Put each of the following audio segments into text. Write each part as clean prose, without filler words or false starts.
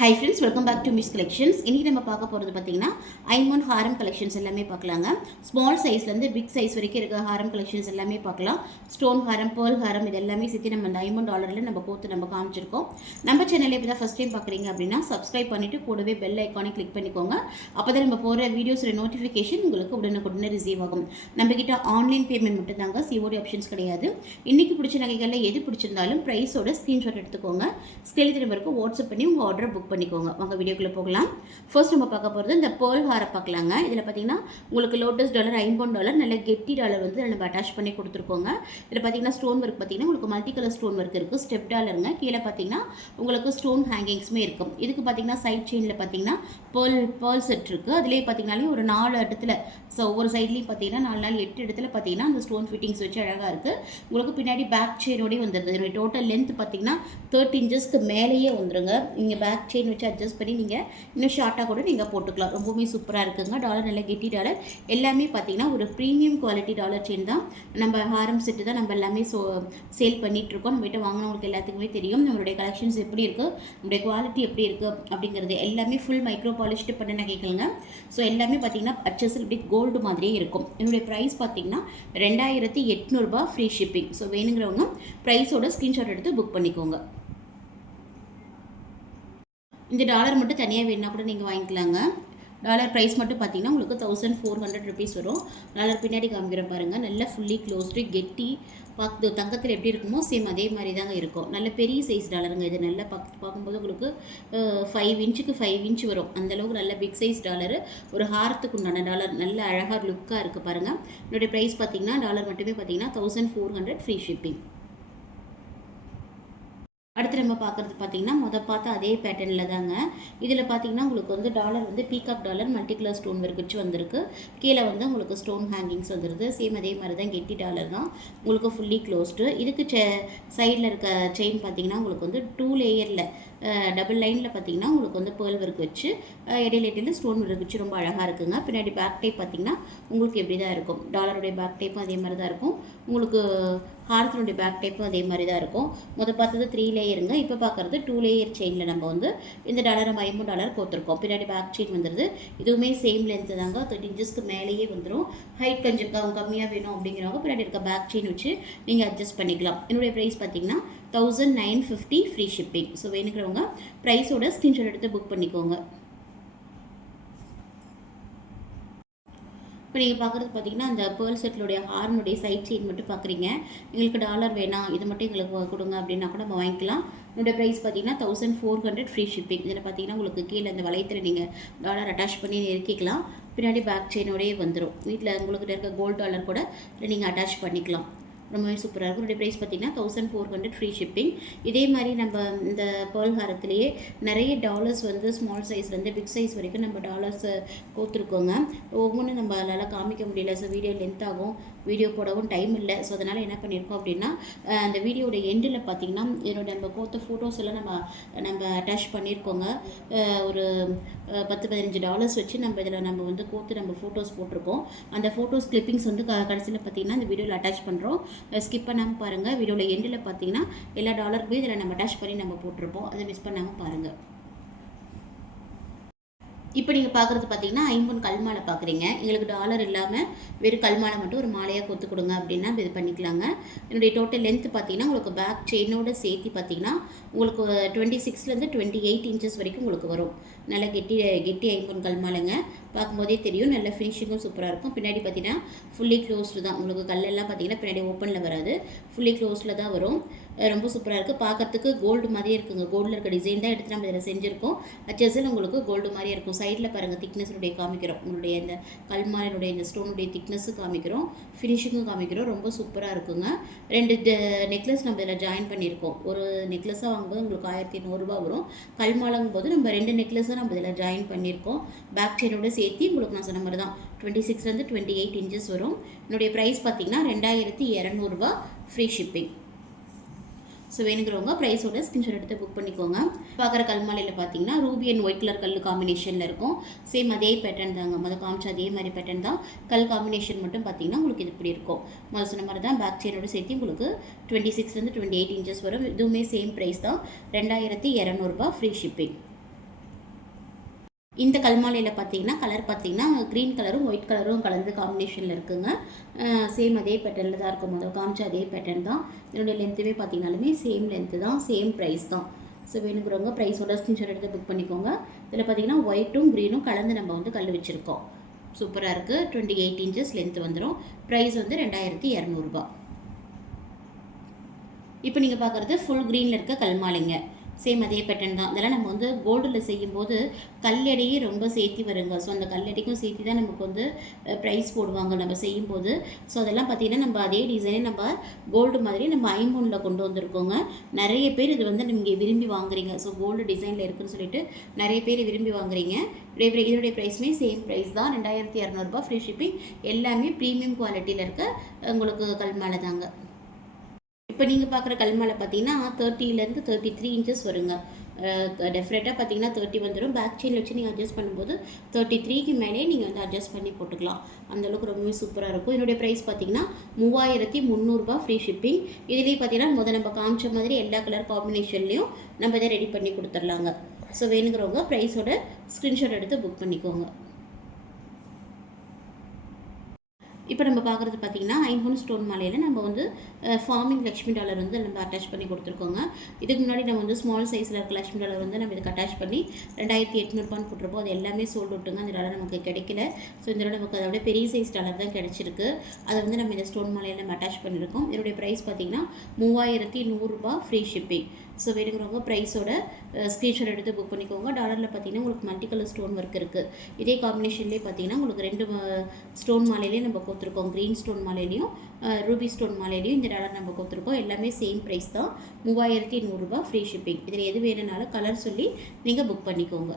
High friends, welcome back to Miss Collections. இன்றைக்கி நம்ம பார்க்க போகிறது பார்த்திங்கன்னா ஐமோன் ஹாரம் கலெக்ஷன்ஸ் எல்லாமே பார்க்கலாங்க. ஸ்மால் சைஸ்லேருந்து பிக் சைஸ் வரைக்கும் இருக்க ஹாரம் கலெக்ஷன்ஸ் எல்லாமே பார்க்கலாம். ஸ்டோன் ஹாரம், பேர்ல் ஹாரம் இது எல்லாமே சேர்த்து நம்ம இந்த ஐமோன் டாலரில் நம்ம கோத்து நம்ம காமிச்சிருக்கோம். நம்ம சேனலில் இப்போ தான் ஃபஸ்ட் டைம் பார்க்குறீங்க அப்படின்னா சப்ஸ்கிரைப் பண்ணிவிட்டு கூடவே பெல் ஐக்கானை கிளிக் பண்ணிக்கோங்க. அப்போ தான் நம்ம போகிற வீடியோஸோட நோட்டிஃபிகேஷன் உங்களுக்கு உடனுக்குடனே ரிசீவ் ஆகும். நம்மக்கிட்ட ஆன்லைன் பேமெண்ட் மட்டும் தாங்க, சிஓடி ஆப்ஷன்ஸ் கிடையாது. இன்றைக்கி பிடிச்ச நகைகளில் எது பிடிச்சிருந்தாலும் ப்ரைஸோட ஸ்க்ரீன்ஷாட் எடுத்துக்கோங்க. ஸ்கேல் நம்பருக்கு வாட்ஸ்அப் பண்ணி உங்கள் ஆர்டரை புக் பண்ணிக்கோங்க. வாங்க வீடியோக்குள்ளே போகலாம். ஃபர்ஸ்ட் நம்ம பார்க்க போகிறது இந்த பேர்ல் ஹாரம் பார்க்கலாங்க. இதில் பார்த்தீங்கன்னா உங்களுக்கு லோட்டஸ் டாலர், ஐம்பொன் டாலர், நல்ல கெட்டி டாலர் வந்து நம்ம அட்டாச் பண்ணி கொடுத்துருக்கோங்க. இதில் பார்த்தீங்கன்னா ஸ்டோன் ஒர்க் பார்த்தீங்கன்னா உங்களுக்கு மல்டி கலர் ஸ்டோன் ஒர்க் இருக்குது. ஸ்டெப் டாலருங்க. கீழே பார்த்தீங்கன்னா உங்களுக்கு ஸ்டோன் ஹேங்கிங்ஸுமே இருக்கும். இதுக்கு பார்த்தீங்கன்னா சைட் செயினில் பார்த்தீங்கன்னா பேர்ல் செட் இருக்குது. அதிலே பார்த்தீங்கன்னாலே ஒரு 4 இடத்துல, ஸோ ஒவ்வொரு சைட்லேயும் பார்த்தீங்கன்னா 4 8 இடத்துல பார்த்தீங்கன்னா அந்த ஸ்டோன் ஃபிட்டிங்ஸ் வச்சு அழகாக இருக்குது. உங்களுக்கு பின்னாடி பேக் செயினோடய வந்துடுது. என்னுடைய டோட்டல் லென்த் பார்த்தீங்கன்னா 30 இன்ச்சஸ்க்கு மேலேயே வந்துடுங்க. நீங்கள் பேக் செயின் வச்சு அட்ஜஸ்ட் பண்ணி நீங்கள் இன்னும் ஷார்ட்டாக கூட நீங்கள் போட்டுக்கலாம். ரொம்பவுமே சூப்பராக இருக்குங்க. டாலர் நல்ல கெட்டி டாலர். எல்லாமே பார்த்தீங்கன்னா ஒரு ப்ரீமியம் குவாலிட்டி டாலர் செயின் தான். நம்ம ஹாரம் செட்டு தான் நம்ம எல்லாமே சேல் பண்ணிகிட்ருக்கோம். நம்மகிட்ட வாங்கினவங்களுக்கு எல்லாத்துக்குமே தெரியும் நம்மளுடைய கலெக்ஷன்ஸ் எப்படி இருக்குது, நம்மளுடைய குவாலிட்டி எப்படி இருக்குது அப்படிங்கிறது. எல்லாமே ஃபுல் மைக்ரோ பாலிஷ்டு பண்ண நகைகளுங்க. ஸோ எல்லாமே பார்த்தீங்கன்னா பர்ச்சேஸில் இப்படி கோல்டு மாதிரியே இருக்கும். என்னுடைய ப்ரைஸ் பார்த்தீங்கன்னா 2800 ஃப்ரீ ஷிப்பிங். ஸோ வேணுங்கிறவங்க ப்ரைஸோட ஸ்க்ரீன்ஷாட் எடுத்து புக் பண்ணிக்கோங்க. இந்த டாலர் மட்டும் தனியாக வேணுன்னா கூட நீங்கள் வாங்கிக்கலாங்க. டாலர் ப்ரைஸ் மட்டும் பார்த்தீங்கன்னா உங்களுக்கு 1400 ருபீஸ் வரும். டாலர் பின்னாடி காமிக்கிறேன் பாருங்கள். நல்ல ஃபுல்லி க்ளோஸ்டு கெட்டி தங்கத்தில் எப்படி இருக்குமோ சேம் அதே மாதிரி தாங்க இருக்கும். நல்ல பெரிய சைஸ் டாலருங்க. இது நல்லா பார்க்கும்போது உங்களுக்கு 5 இன்ச்சுக்கு 5 இன்ச் வரும். அந்தளவுக்கு நல்ல பிக் சைஸ் டாலரு. ஒரு ஹாரத்துக்கு உண்டான டாலர் நல்ல அழகாக லுக்காக இருக்குது பாருங்கள். என்னுடைய ப்ரைஸ் பார்த்தீங்கன்னா டாலர் மட்டுமே பார்த்தீங்கன்னா 1400 ஃப்ரீ ஷிப்பிங். அடுத்து நம்ம பார்க்குறது பார்த்தீங்கன்னா பார்த்த அதே பேட்டர்னில் தாங்க. இதில் பார்த்தீங்கன்னா உங்களுக்கு வந்து டாலர் வந்து peacock dollar multi colour stone work வச்சு வந்திருக்கு. கீழே வந்து உங்களுக்கு ஸ்டோன் ஹேங்கிங்ஸ் வந்துடுது. சேம் அதே மாதிரி தான் கெட்டி டாலர் தான். உங்களுக்கு ஃபுல்லி க்ளோஸ்டு. இதுக்கு சைடில் இருக்க செயின் பார்த்தீங்கன்னா உங்களுக்கு வந்து 2 லேயரில் டபுள் லைனில் பார்த்தீங்கன்னா உங்களுக்கு வந்து பேர்ல் ஒர்க் வச்சு இடையில ஸ்டோன் ஒர்க் வச்சு ரொம்ப அழகாக இருக்குங்க. பின்னாடி பேக் டைப் பார்த்தீங்கன்னா உங்களுக்கு எப்படி தான் இருக்கும். டாலருடைய பேக் டைப்பும் அதே மாதிரி தான் இருக்கும். உங்களுக்கு ஹாரத்தினுடைய பேக் டைப்பும் அதே மாதிரி தான் இருக்கும். பார்த்தது 3 லேயருங்க. இப்போ பார்க்குறது 2 லேயர் செயினில் நம்ம வந்து இந்த டாலரை $50 கோத்துருக்கோம். பின்னாடி பேக் செயின் வந்துடுது. இதுவுமே சேம் லென்த்து தாங்க. 30 இன்ச்சஸ்க்கு மேலேயே வந்துடும். ஹைட் கொஞ்சம் கம்மியாக வேணும் அப்படிங்கிறவங்க பின்னாடி இருக்க பேக் செயின் வச்சு நீங்கள் அட்ஜஸ்ட் பண்ணிக்கலாம். என்னுடைய ப்ரைஸ் பார்த்தீங்கன்னா 1950 ஃப்ரீ ஷிப்பிங். ஸோ வேணுங்கிறவங்க ப்ரைஸோட ஸ்க்ரீன்ஷாட் எடுத்து புக் பண்ணிக்கோங்க. இப்போ நீங்கள் பார்க்குறது பார்த்தீங்கன்னா அந்த பேர்ல் செட்டிலுடைய ஹார்னுடைய சைட் செயின் மட்டும் பார்க்குறீங்க. எங்களுக்கு டாலர் வேணாம், இது மட்டும் எங்களுக்கு கொடுங்க அப்படின்னா கூட நம்ம வாங்கிக்கலாம். என்னோடய ப்ரைஸ் பார்த்தீங்கன்னா 1400 ஃப்ரீ ஷிப்பிங். இதில் பார்த்தீங்கன்னா உங்களுக்கு கீழே அந்த வளையத்தில் நீங்கள் டாலர் அட்டாச் பண்ணி நெருக்கிக்கலாம். பின்னாடி பேக் செயினோடயே வந்துடும். வீட்டில் உங்களுக்கு இருக்க கோல்டு டாலர் கூட இல்லை நீங்கள் அட்டாச் பண்ணிக்கலாம். ரொம்பவே சூப்பராக இருக்கும். என்னுடைய ப்ரைஸ் பார்த்தீங்கன்னா 1400 ஃப்ரீ ஷிப்பிங். இதே மாதிரி நம்ம இந்த பேர்ல் ஹாரத்துலேயே நிறைய டாலர்ஸ் வந்து ஸ்மால் சைஸ்லேருந்து பிக் சைஸ் வரைக்கும் நம்ம டாலர்ஸ் கோத்துருக்கோங்க. ஒவ்வொன்றும் நம்மளால் காமிக்க முடியல. ஸோ வீடியோ லென்த் ஆகும், வீடியோ போடவும் டைம் இல்லை. ஸோ அதனால் என்ன பண்ணியிருக்கோம் அப்படின்னா அந்த வீடியோட எண்டில் பார்த்தீங்கன்னா என்னோட நம்ம கோத்த ஃபோட்டோஸ் எல்லாம் நம்ம அட்டாச் பண்ணியிருக்கோங்க. ஒரு $10-15 வச்சு நம்ம இதில் நம்ம வந்து கோத்து நம்ம ஃபோட்டோஸ் போட்டிருக்கோம். அந்த ஃபோட்டோஸ் கிளிப்பிங்ஸ் வந்து கடைசியில் பார்த்தீங்கன்னா இந்த வீடியோவில் அட்டாச் பண்ணுறோம். ஸ்கிப் பண்ணாமல் பாருங்கள். வீடியோவில் எண்டில் பார்த்தீங்கன்னா எல்லா டாலருக்குமே இதில் நம்ம அட்டாச் பண்ணி நம்ம போட்டிருப்போம். அதை மிஸ் பண்ணாமல் பாருங்கள். இப்போ நீங்கள் பார்க்குறது பார்த்தீங்கன்னா ஐம்பொன் கல்மாலை பார்க்குறீங்க. எங்களுக்கு டாலர் இல்லாமல் வெறும் கல்மாலை மட்டும் ஒரு மாலையாக கொத்து கொடுங்க அப்படின்னா இது பண்ணிக்கலாங்க. என்னுடைய டோட்டல் லென்த் பார்த்தீங்கன்னா உங்களுக்கு பேக் செயினோட சேர்த்து பார்த்தீங்கன்னா உங்களுக்கு 26லேருந்து 28 இன்ச்சஸ் வரைக்கும் உங்களுக்கு வரும். நல்ல கெட்டி ஐம்பொன் கல்மாலைங்க. பார்க்கும்போதே தெரியும். நல்ல ஃபினிஷிங்கும் சூப்பராக இருக்கும். பின்னாடி பார்த்தீங்கன்னா ஃபுல்லி க்ளோஸ்டு தான். உங்களுக்கு கல்லெல்லாம் பார்த்தீங்கன்னா பின்னாடி ஓப்பனில் வராது, ஃபுல்லி க்ளோஸில் தான் வரும். ரொம்ப சூப்பராக இருக்குது. பார்க்கறதுக்கு கோல்டு மாதிரியே இருக்குங்க. கோல்டில் இருக்க டிசைன் தான் எடுத்து நம்ம இதில் செஞ்சுருக்கோம். அச்சஸில் உங்களுக்கு கோல்டு மாதிரியே இருக்கும். சைடில் பாருங்கள் திக்னஸுடைய காமிக்கிறோம். உங்களுடைய இந்த கல்மாலினுடைய இந்த ஸ்டோனுடைய திக்னஸும் காமிக்கிறோம், ஃபினிஷிங்கும் காமிக்கிறோம். ரொம்ப சூப்பராக இருக்குங்க. 2 நெக்லஸ் நம்ம இதில் ஜாயின் பண்ணியிருக்கோம். ஒரு நெக்லஸாக வாங்கும்போது உங்களுக்கு 1100 வரும். கல்மாலங்கும் போது நம்ம 2 நெக்லஸாக நம்ம இதில் ஜாயின் பண்ணியிருக்கோம். பேக் செயினோட சேர்த்து உங்களுக்கு நான் சொன்ன மாதிரி தான் 26லேருந்து 28 இன்ச்சஸ் வரும். என்னுடைய ப்ரைஸ் பார்த்தீங்கன்னா 2200 ஃப்ரீ ஷிப்பிங். ஸோ வேணுங்கிறவங்க ப்ரைஸோட ஸ்க்ரீன்ஷாட் எடுத்து புக் பண்ணிக்கோங்க. பார்க்குற கல்மாலையில் பார்த்தீங்கன்னா ரூபி அண்ட் ஒயிட் கலர் கல் காம்பினேஷனில் இருக்கும். சேம் அதே பேட்டர்ன் தாங்க. காமிச்சா அதே மாதிரி பேட்டர்ன் தான். கல் காம்பினேஷன் மட்டும் பார்த்தீங்கன்னா உங்களுக்கு இது இப்படி இருக்கும். சொன்ன மாதிரி தான் பேக் செயினோட சேர்த்து உங்களுக்கு 26லேருந்து 28 இன்ச்சஸ் வரும். இதுவுமே சேம் ப்ரைஸ் தான் 2200 ஃப்ரீ ஷிப்பிங். இந்த கல்மாலையில் பார்த்தீங்கன்னா கலர் பார்த்தீங்கன்னா க்ரீன் கலரும் ஒயிட் கலரும் கலந்து காம்பினேஷனில் இருக்குங்க. சேம் அதே பேட்டர்னில் தான் இருக்கும். முதல் காமிச்ச அதே பேட்டர்ன் தான். இதனுடைய லென்த்துமே பார்த்தீங்கனாலுமே சேம் லென்த்து தான், சேம் ப்ரைஸ் தான். ஸோ வேணுங்கிறவங்க ப்ரைஸோட ஸ்க்ரீன்ஷாட் எடுத்து புக் பண்ணிக்கோங்க. இதில் பார்த்தீங்கன்னா ஒயிட்டும் க்ரீனும் கலந்து நம்ம வந்து கல் வச்சுருக்கோம். சூப்பராக இருக்குது. 28 இன்ச்சஸ் லென்த் வந்துடும். ப்ரைஸ் வந்து 2200 இப்போ நீங்கள் பார்க்குறது ஃபுல் க்ரீனில் இருக்க கல்மாலைங்க. சேம் அதே பேட்டர்ன் தான். இதெல்லாம் நம்ம வந்து கோல்டில் செய்யும்போது கல்லெடையே ரொம்ப சேர்த்தி வருங்க. ஸோ அந்த கல்லெடைக்கும் சேர்த்தி தான் நமக்கு வந்து ப்ரைஸ் போடுவாங்க நம்ம செய்யும்போது. ஸோ அதெல்லாம் பார்த்திங்கன்னா நம்ம அதே டிசைனே நம்ம கோல்டு மாதிரி நம்ம ஐம்பொனில் கொண்டு வந்திருக்கோங்க. நிறைய பேர் இது வந்து நீங்கள் விரும்பி வாங்குறீங்க. ஸோ கோல்டு டிசைனில் இருக்குதுன்னு சொல்லிட்டு நிறைய பேர் விரும்பி வாங்குறீங்க. இதனுடைய ப்ரைஸுமே சேம் ப்ரைஸ் தான், 2200 ஃப்ரீ ஷிப்பிங். எல்லாமே ப்ரீமியம் குவாலிட்டியில் இருக்க உங்களுக்கு கல்மாலை தாங்க. இப்போ நீங்கள் பார்க்குற கல்மாலை பார்த்தீங்கன்னா 30லேருந்து 33 இன்ச்சஸ் வருங்க. டெஃபினட்டாக பார்த்தீங்கன்னா 30 வந்துடும். பேக் செயின் வச்சு நீங்கள் அட்ஜஸ்ட் பண்ணும்போது 33க்கு மேலே நீங்கள் வந்து அட்ஜஸ்ட் பண்ணி போட்டுக்கலாம். அந்தளவுக்கு ரொம்பவே சூப்பராக இருக்கும். என்னுடைய ப்ரைஸ் பார்த்தீங்கன்னா 3300 ஃப்ரீ ஷிப்பிங். இதுலேயே பார்த்தீங்கன்னா நம்ம காமிச்ச மாதிரி எல்லா கலர் காம்பினேஷன்லேயும் நம்ம இதை ரெடி பண்ணி கொடுத்துர்லாங்க. ஸோ வேணுங்கிறவங்க ப்ரைஸோட ஸ்க்ரீன்ஷாட் எடுத்து புக் பண்ணிக்கோங்க. இப்போ நம்ம பார்க்குறது பார்த்திங்கன்னா ஐம்பொன் ஸ்டோன் மாலையில் நம்ம வந்து ஃபார்மிங் லக்ஷ்மி டாலர் வந்து நம்ம அட்டாச் பண்ணி கொடுத்துருக்கோங்க. இதுக்கு முன்னாடி நம்ம வந்து ஸ்மால் சைஸில் இருக்க லக்ஷ்மி டாலர் வந்து நம்ம இதுக்கு அட்டாச் பண்ணி 2800 போட்டிருப்போம். அது எல்லாமே சோல்ட் விட்டுங்க. அந்த டாலர் நமக்கு கிடைக்கல. ஸோ இந்த தடவை நமக்கு அதோட பெரிய சைஸ் டாலர் தான் கிடச்சிருக்கு. அதை வந்து நம்ம இந்த ஸ்டோன் மாலையில் நம்ம அட்டாச் பண்ணியிருக்கோம். இதனுடைய ப்ரைஸ் பார்த்திங்கன்னா 3100 ஃப்ரீ ஷிப்பிங். ஸோ வேணுங்கிறவங்க ப்ரைஸோட ஸ்க்ரீன்ஷாட் எடுத்து புக் பண்ணிக்கோங்க. டாலரில் பார்த்தீங்கன்னா உங்களுக்கு மல்டி கலர் ஸ்டோன் ஒர்க் இருக்குது. இதே காம்பினேஷன்லேயே பார்த்தீங்கன்னா உங்களுக்கு 2 ஸ்டோன் மாலையிலேயே நம்ம கொடுத்துருக்கோம். க்ரீன் ஸ்டோன் மாலையிலையும் ரூபி ஸ்டோன் மாலையிலையும் இந்த டாலர் நம்ம கொடுத்துருக்கோம். எல்லாமே சேம் ப்ரைஸ் தான், 3100 ஃப்ரீ ஷிப்பிங். இதில் எது வேணும்னாலும் கலர் சொல்லி நீங்கள் புக் பண்ணிக்கோங்க.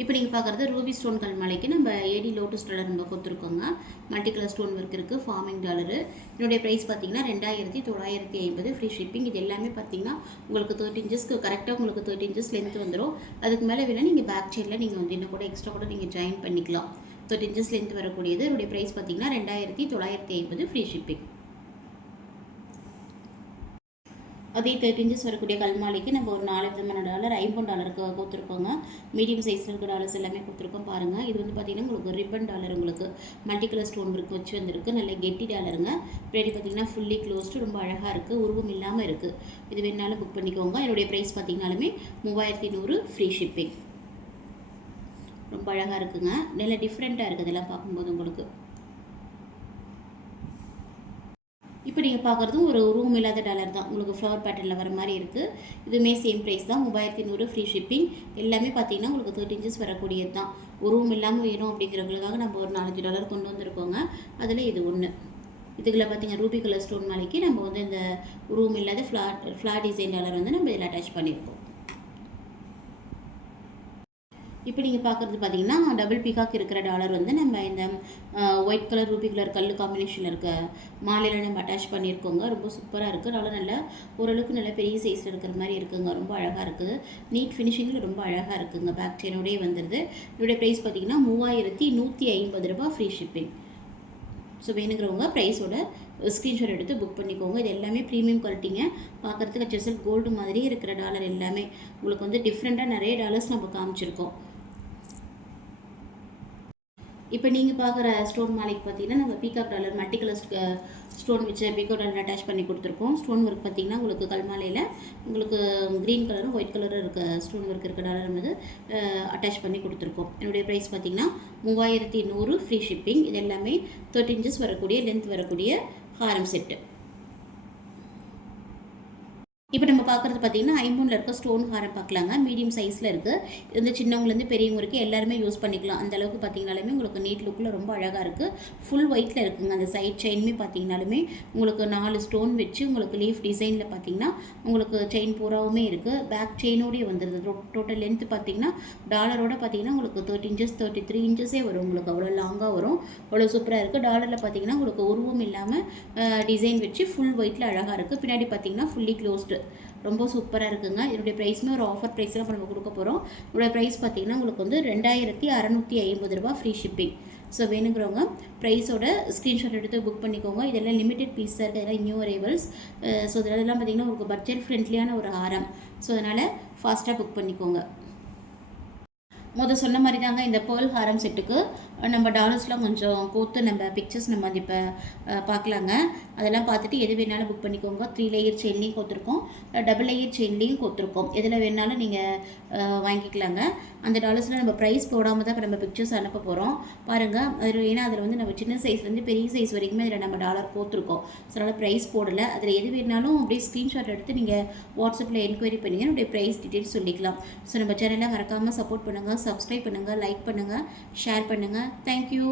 இப்போ நீங்கள் பார்க்குறது ரூபி ஸ்டோன் கல்மாலைக்கு நம்ம ஏடி லோட்டஸ் டாலர் நம்ம கொடுத்துருக்கோங்க. மல்டி கலர் ஸ்டோன் ஒர்க் இருக்குது, ஃபார்மிங் டாலரு. என்னுடைய ப்ரைஸ் பார்த்தீங்கன்னா 2950 ஃப்ரீ ஷிப்பிங். இது எல்லாமே பார்த்தீங்கன்னா உங்களுக்கு 30 இன்ச்சஸ்க்கு கரெக்டாக உங்களுக்கு 30 இன்ச்சஸ் லென்த் வந்துடும். அதுக்கு மேலே வேணால் நீங்கள் பேக் சைடில் நீங்கள் வந்து இன்னும் கூட எக்ஸ்ட்ரா கூட நீங்கள் ஜாயின் பண்ணிக்கலாம். 30 இன்ச்சஸ் லென்த் வரக்கூடியது. என்னுடைய ப்ரைஸ் பார்த்தீங்கன்னா 2950 ஃப்ரீ ஷிப்பிங். அதே 30 இன்ச்சஸ் வரக்கூடிய கல்மாலைக்கு நம்ம ஒரு 4 விதமான டாலர் $50 கொடுத்துருக்கோங்க. மீடியம் சைஸில் இருக்க டாலர்ஸ் எல்லாமே கொடுத்துருக்கோம் பாருங்கள். இது வந்து பார்த்திங்கன்னா உங்களுக்கு ரிப்பன் டாலர், உங்களுக்கு மல்டி கலர் ஸ்டோன் ஒர்க் வச்சு வந்திருக்கு. நல்ல கெட்டி டாலருங்க. பின்னாடி பார்த்திங்கன்னா ஃபுல்லி க்ளோஸ்டு, ரொம்ப அழகாக இருக்குது, உருவம் இல்லாமல் இருக்குது. இது வேணாலும் புக் பண்ணிக்கோங்க. என்னுடைய ப்ரைஸ் பார்த்திங்கனாலுமே 3100 ஃப்ரீ ஷிப்பிங். ரொம்ப அழகாக இருக்குங்க. நல்ல டிஃப்ரெண்ட்டாக இருக்குது இதெல்லாம் பார்க்கும்போது உங்களுக்கு. இப்போ நீங்கள் பார்க்குறதும் ஒரு ரூம் இல்லாத டாலர் தான், உங்களுக்கு ஃப்ளவர் பேட்டர்னில் வர மாதிரி இருக்குது. இதுவுமே சேம் ப்ரைஸ் தான், 3100 ஃப்ரீ ஷிப்பிங். எல்லாமே பார்த்தீங்கன்னா உங்களுக்கு 30 இன்ச்சஸ் வரக்கூடியது தான். ஒரு ரூம் இல்லாமல் வேணும் அப்படிங்கிறவங்களுக்காக நம்ம ஒரு $4 கொண்டு வந்திருக்கோங்க. அதில் இது ஒன்று. இதுக்குள்ள பார்த்தீங்கன்னா ரூபி கலர் ஸ்டோன் மாலைக்கு நம்ம வந்து இந்த ரூம் இல்லாத ஃப்ளாட் டிசைன் டாலர் வந்து நம்ம இதில் அட்டாச் பண்ணியிருக்கோம். இப்போ நீங்கள் பார்க்குறது பார்த்தீங்கன்னா டபுள் பீகாக் இருக்கிற டாலர் வந்து நம்ம இந்த ஒயிட் கலர் ரூபி கலர் கல் காம்பினேஷனில் இருக்க மாலையில் நம்ம அட்டாச் பண்ணியிருக்கோங்க. ரொம்ப சூப்பராக இருக்குது. டாலர் நல்லா ஓரளவுக்கு நல்ல பெரிய சைஸில் இருக்கிற மாதிரி இருக்குங்க. ரொம்ப அழகாக இருக்குது. நீட் ஃபினிஷிங்கில் ரொம்ப அழகாக இருக்குங்க. பேக் செயினோடய வந்துடுது. இதோடைய ப்ரைஸ் பார்த்தீங்கன்னா 3150 ஃப்ரீ ஷிப்பிங். ஸோ வேணுங்கிறவங்க ப்ரைஸோட ஸ்க்ரீன்ஷாட் எடுத்து புக் பண்ணிக்கோங்க. இது எல்லாமே ப்ரீமியம் குவாலிட்டிங்க. பார்க்குறதுக்கு HSL கோல்டு மாதிரியே இருக்கிற டாலர் எல்லாமே உங்களுக்கு வந்து டிஃப்ரெண்ட்டாக நிறைய டாலர்ஸ் நம்ம காமிச்சிருக்கோம். இப்போ நீங்கள் பார்க்குற ஸ்டோன் மாலைக்கு பார்த்தீங்கன்னா நம்ம peacock dollar multi colour stone வச்சு பீகாக் டாலர் அட்டாச் பண்ணி கொடுத்துருக்கோம். ஸ்டோன் ஒர்க் பார்த்தீங்கன்னா உங்களுக்கு கல்மாலையில் உங்களுக்கு க்ரீன் கலரும் ஒயிட் கலரும் இருக்க ஸ்டோன் ஒர்க் இருக்க டாலர் வந்து அட்டாச் பண்ணி கொடுத்துருக்கோம். என்னுடைய ப்ரைஸ் பார்த்தீங்கன்னா 3100 ஃப்ரீ ஷிப்பிங். இது எல்லாமே 30 இன்ச்சஸ் வரக்கூடிய லென்த் வரக்கூடிய ஹாரம் செட்டு. இப்போ நம்ம பார்க்குறது பார்த்தீங்கன்னா ஐம்பொனில் இருக்க ஸ்டோன் ஹாரம் பார்க்கலாங்க. மீடியம் சைஸில் இருக்குது. இது வந்து சின்னவங்கலேருந்து பெரியவங்க வரைக்கும் எல்லாருமே யூஸ் பண்ணிக்கலாம். அந்த அளவுக்கு பார்த்தீங்கனாலுமே உங்களுக்கு நீட் லுக்கில் ரொம்ப அழகாக இருக்குது. ஃபுல் ஒயிட்டில் இருக்குங்க. அந்த சைட் செயினுமே பார்த்தீங்கனாலுமே உங்களுக்கு 4 ஸ்டோன் வச்சு உங்களுக்கு லீஃப் டிசைனில் பார்த்தீங்கன்னா உங்களுக்கு செயின் பூராவுமே இருக்குது. பேக் செயினோடய வந்துடுது. டோட்டல் லென்த்து பார்த்தீங்கன்னா டாலரோட பார்த்தீங்கன்னா உங்களுக்கு 30 இன்ச்சஸ் 33 இன்ச்சஸே வரும். உங்களுக்கு அவ்வளோ லாங்காக வரும். அவ்வளோ சூப்பராக இருக்குது. டாலரில் பார்த்தீங்கன்னா உங்களுக்கு உருவம் இல்லாமல் டிசைன் வச்சு ஃபுல் ஒயிட்டில் அழகாக இருக்குது. பின்னாடி பார்த்தீங்கன்னா ஃபுல்லி க்ளோஸ்டு. ரொம்ப சூப்பராக இருக்குங்க. இதனுடைய ப்ரைஸுமே ஒரு ஆஃபர் ப்ரைஸில் நம்ம கொடுக்க போகிறோம். இதோட ப்ரைஸ் பார்த்தீங்கன்னா உங்களுக்கு வந்து 2650 ஃப்ரீ ஷிப்பிங். ஸோ வேணுங்கிறவங்க ப்ரைஸோட ஸ்க்ரீன்ஷாட் எடுத்து புக் பண்ணிக்கோங்க. இதெல்லாம் லிமிடெட் பீஸ் தான் இருக்குது. இதெல்லாம் நியூ அரைவல்ஸ். ஸோ இதெல்லாம் பார்த்தீங்கன்னா உங்களுக்கு பட்ஜெட் ஃப்ரெண்ட்லியான ஒரு ஹாரம். ஸோ அதனால் ஃபாஸ்ட்டாக புக் பண்ணிக்கோங்க. சொன்ன மாதிரி தாங்க இந்த பேர்ல் ஹாரம் செட்டுக்கு நம்ம டாலர்ஸ்லாம் கொஞ்சம் கோத்து நம்ம பிக்சர்ஸ் நம்ம வந்து இப்போ பார்க்கலாங்க. அதெல்லாம் பார்த்துட்டு எது வேணாலும் புக் பண்ணிக்கோங்க. 3 லேயர் செயின்லேயும் கோத்துருக்கோம், டபுள் லேயர் செயின்லேயும் கோத்துருக்கோம். எதில் வேணாலும் நீங்கள் வாங்கிக்கலாங்க. அந்த டாலர்ஸில் நம்ம ப்ரைஸ் போடாமல் தான் இப்போ நம்ம பிக்சர்ஸ் அனுப்ப போகிறோம் பாருங்கள். ஏன்னா அதில் வந்து நம்ம சின்ன சைஸ்லேருந்து பெரிய சைஸ் வரைக்குமே அதில் நம்ம டாலர் கோத்துருக்கோம். ஸோ அதனால் ப்ரைஸ் போடலை. அதில் எது வேணாலும் அப்படியே ஸ்க்ரீன்ஷாட் எடுத்து நீங்கள் வாட்ஸ்அப்பில் என்கொயரி பண்ணிங்க அப்படியே ப்ரைஸ் டீட்டெயில்ஸ் சொல்லிக்கலாம். ஸோ நம்ம சேனலை மறக்காமல் சப்போர்ட் பண்ணுங்கள், சப்ஸ்கிரைப் பண்ணுங்கள், லைக் பண்ணுங்கள், ஷேர் பண்ணுங்கள். தேங்க்யூ.